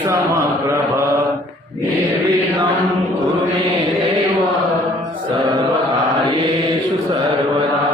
समप्रभ निर्विघ्नं कुरु मे देव सर्वकार्येषु सर्वदा।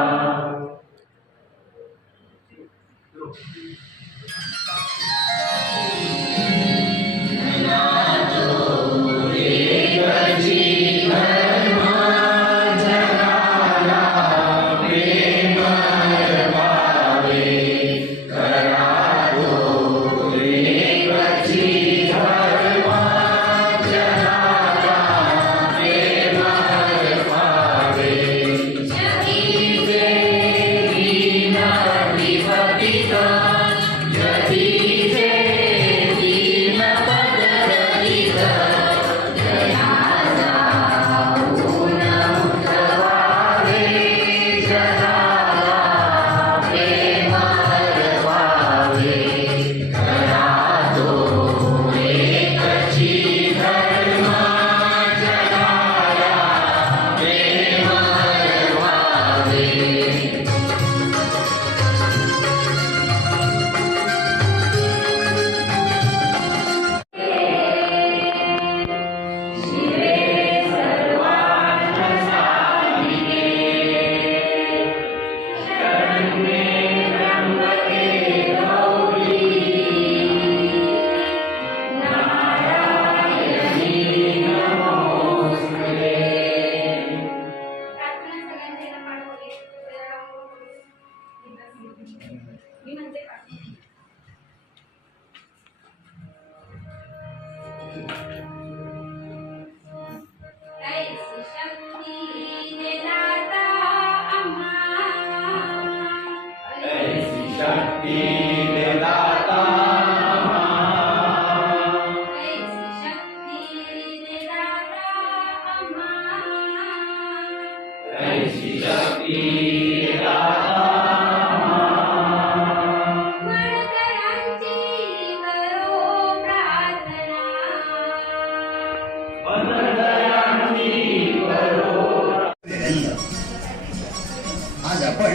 आज आपण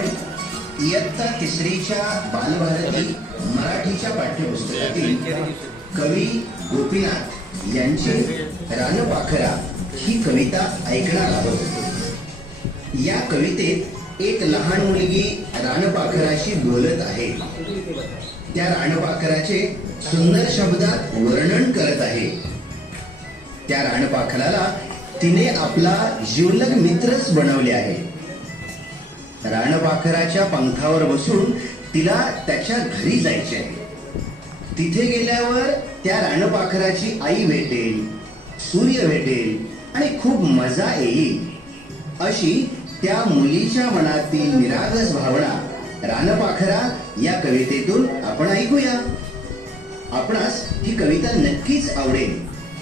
इयत्ता तिसरीच्या बालभारती मराठीच्या पाठ्यपुस्तकातील कवी गोपीनाथ यांची रानपाखरा ही कविता ऐकणार आहोत। या कवितेत एक लहान मुलगी रानपाखराशी बोलत आहे। त्या रानपाखराचे सुंदर शब्दात वर्णन करत आहे। त्या रानपाखराला तिने आपला जीवलग मित्रच बनवले आहे। रानपाखराच्या पंखावर बसून तिला त्याच्या घरी जायचे आहे। तिथे गेल्यावर त्या रानपाखराची आई भेटेल, सूर्य भेटेल आणि खूप मजा येईल अशी त्या मुलीच्या मनातील निरागस भावना रानपाखरा या कवितेतून आपण ऐकूया। आपणास ही कविता नक्कीच आवडेल,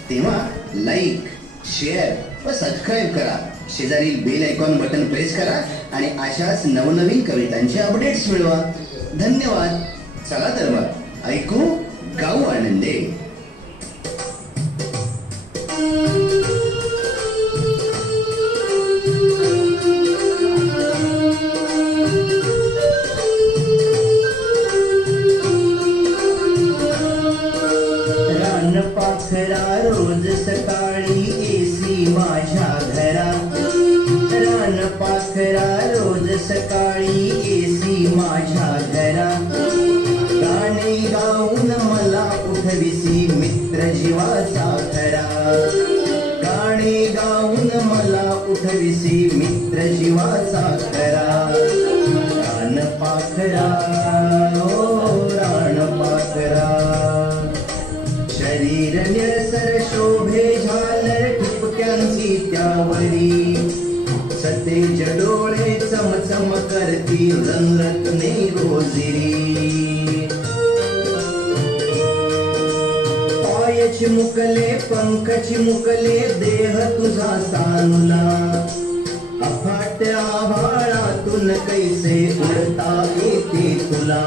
तेव्हा लाईक, शेअर व सबस्क्राईब करा। शेजारील बेल आयकॉन बटन प्रेस करा आणि अशाच नवनवीन कवितांचे अपडेट्स मिळवा। धन्यवाद। चला तर मग ऐकू, गाऊ आनंदे। रानपाखरा रोज सकाळी एसी माझ्या घरात। रानपाखरा रोज सकाळी एसी माझ्या घरात। गाणे गाऊन मला उठविसी मित्र जीवाचा खरा। गाणे गाऊन मला उठविसी मित्र जीवाचा खरा। रानपाखरा ओ रानपाखरा, शरीर निळसर शोभे झालर ठिपक्यांची त्यावरी। सतेज डोळे चमचम करती रंगरत्ने रोजिरी। पाय चिमुकले पंख चिमुकले देह तुझा सानुला। अफाट आभाळातून कैसे उडता येते तुला।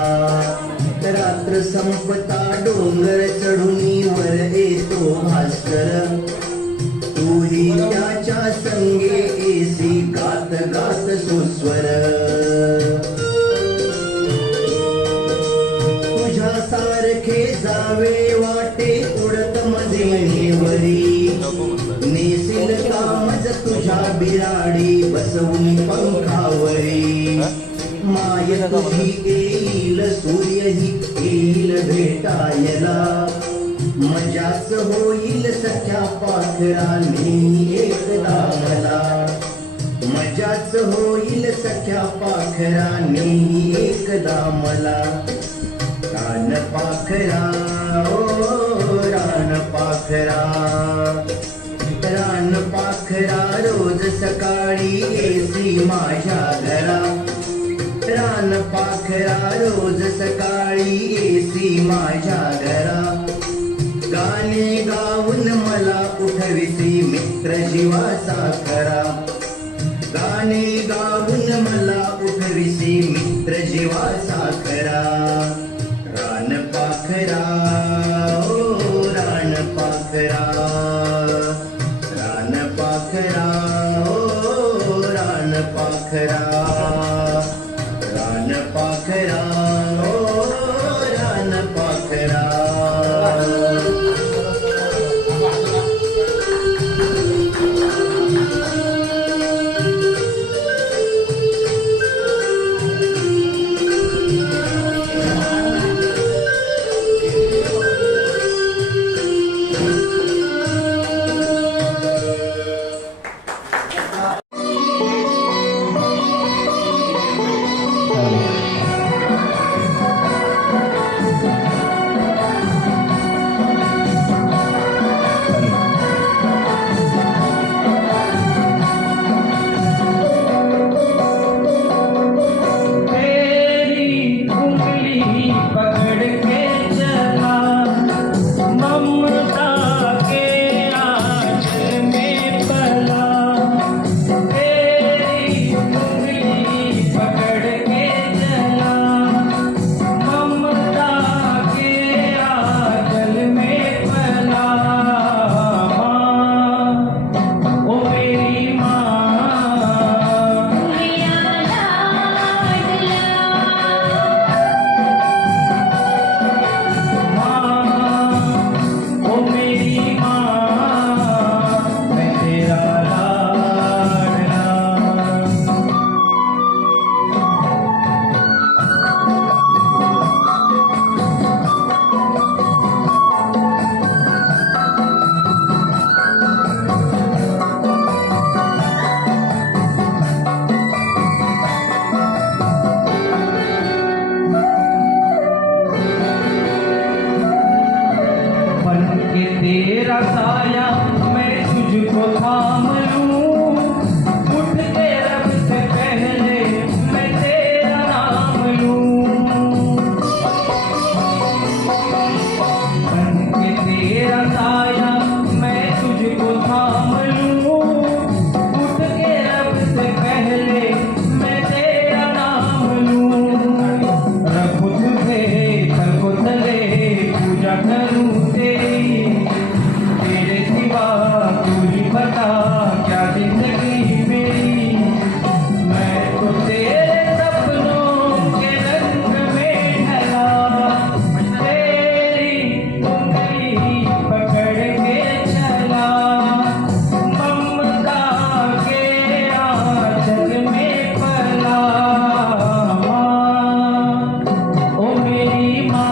रात्र संपता डोंगर चढुनी वर येतो भास्कर। तूही त्याच्या संगे एसी गात गात सुस्वर। तुझ्या सारखे जावे वाटे उड पंखावरी नेसील कामज तुझ्या बिराडी बसवून पंखावरी माय तुझी येईल सूर्यही येईल भेटायला मजाच होईल सख्या पाखरांनी एकदा मला मजाच होईल सख्या पाखरांनी एकदा मला रान पाखरा ओ रान पाखरा रान पाखरा रोज सकाळी येसी माझ्या घरा रान पाखरा रोज सकाळी येसी माझ्या घरा गाणे गाऊन मला उठविसी मित्र जीवाचा खरा गाणे गाऊन मला उठविसी मित्र जीवाचा खरा रान पाखरा ओ रान पाखरा रान पाखरा ओ रान पाखरा रान पाखरा ओ रान पाखरा तेरा साया मैं तुझको थाम लूं उठते रब से पहले मैं तेरा नाम लूं बन के तेरा साया मैं तुझको थाम लूं उठ के रब से पहले मैं तेरा नाम लूं रखूं तुझे कल को तले पूजा करूं तेरी तेरे सिवा तू ही बता क्या जिंदगी मेरी मैं तो तेरे सपनों के रंग में ढला तेरी उंगली पकड़ के चला ममता के आंचल में पला ओ मेरी माँ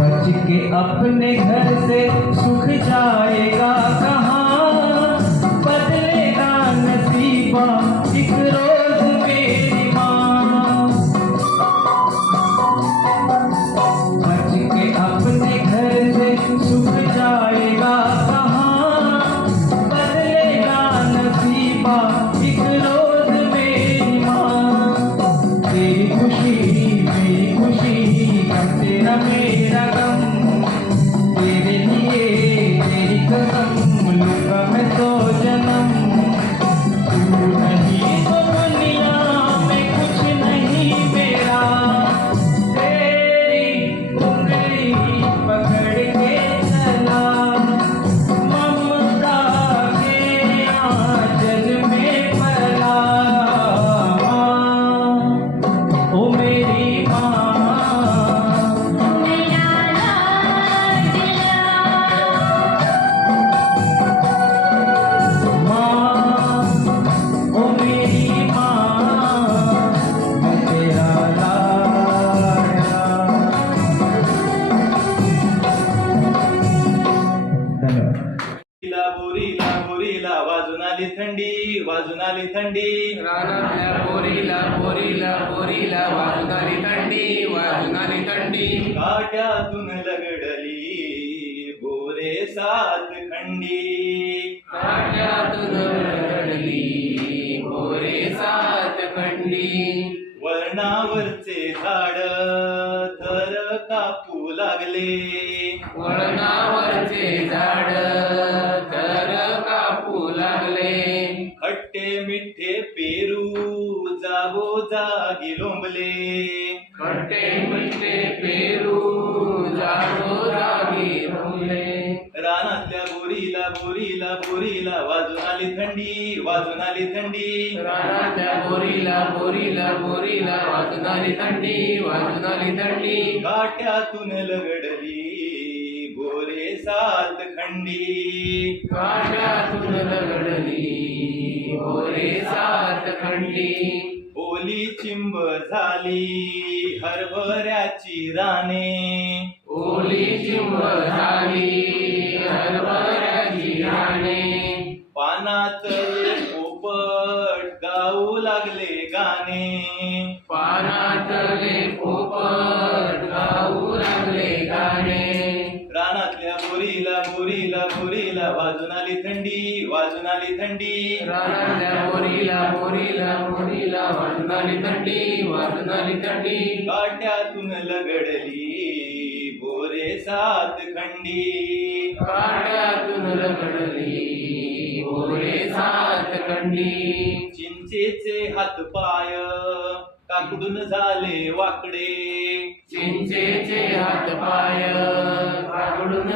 बच के अपने घर से सुख जाएगा कहाँ बदलेगा नसीबा एक रोज मेरी माँ बोरीला बोरीला बोरीला वाजून आली थंडी वाजून आली थंडी काट्यातून लगडली बोरे सात खंडी काट्यातून रडली बोरे सात खंडी वरणावरचे झाड थर कापू लागले वळणावरचे झाड तर कापू लागले खट्टे मिठे पेरू जागो जागी लोंबले खट्टे मिठे पेरू जागो जागी रमले रानातल्या बोरीला बोरीला बोरीला वाजून आली थंडी वाजून आली थंडी रानातल्या बोरीला बोरीला बोरीला वाजून आली थंडी वाजून आली थंडी काट्यातून लगडली बोरे सात खंडी काट्यातून लगडली बोरे सात खंडी ओली चिंब झाली हरभऱ्याची राणे ओली चिंब झाली हरभऱ्याची राणे पानातले पोपट गाऊ लागले गाणे पानातले पोपट गाऊ लागले गाणे रानातल्या बोरीला बोरीला बोरीला वाजून आली थंडी वाजून आली थंडी रानातल्या बोरीला बोरीला बोरीला वाजून आली थंडी वाजून आली थंडी काट्यातून लगडली बोरे सात खंडी काट्यातून रगडली बोरे सात खंडी चिंचेचे हात पाय काकडून झाले वाकडे चिंचेचे हात पाय काकडून